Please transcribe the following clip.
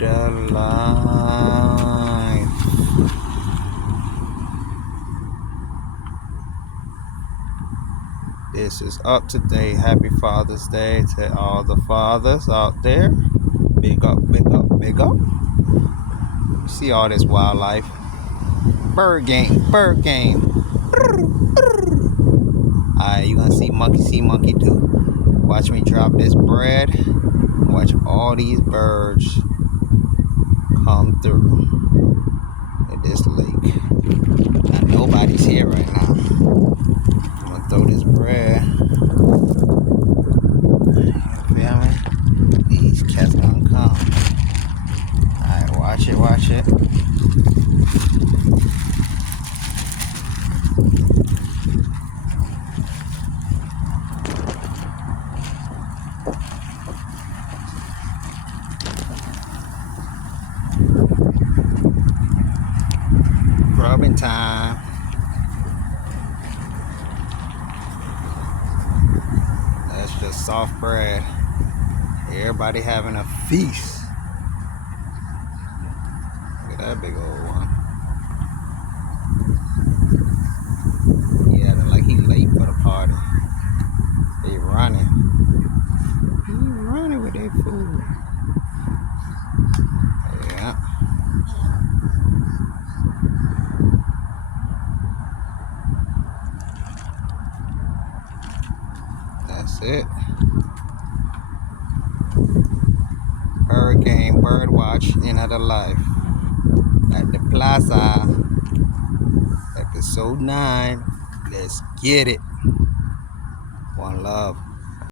the life. This is up to date. Happy Father's Day to all the fathers out there. Big up, big up, big up. See all this wildlife. Bird game, bird game. Alright, you gonna see monkey too. Watch me drop this bread. Watch all these birds come through at this lake. Now, nobody's here right now. I'm gonna throw this bread. You feel me? These cats gonna come. Alright, watch it, watch it. Rubbing time. That's just soft bread. Everybody having a feast. Look at that big old one. Yeah, like he late for the party. They running. He running with their food. Yeah. That's it. Hurricane bird watch in other life at the plaza. Episode 9. Let's get it. One love.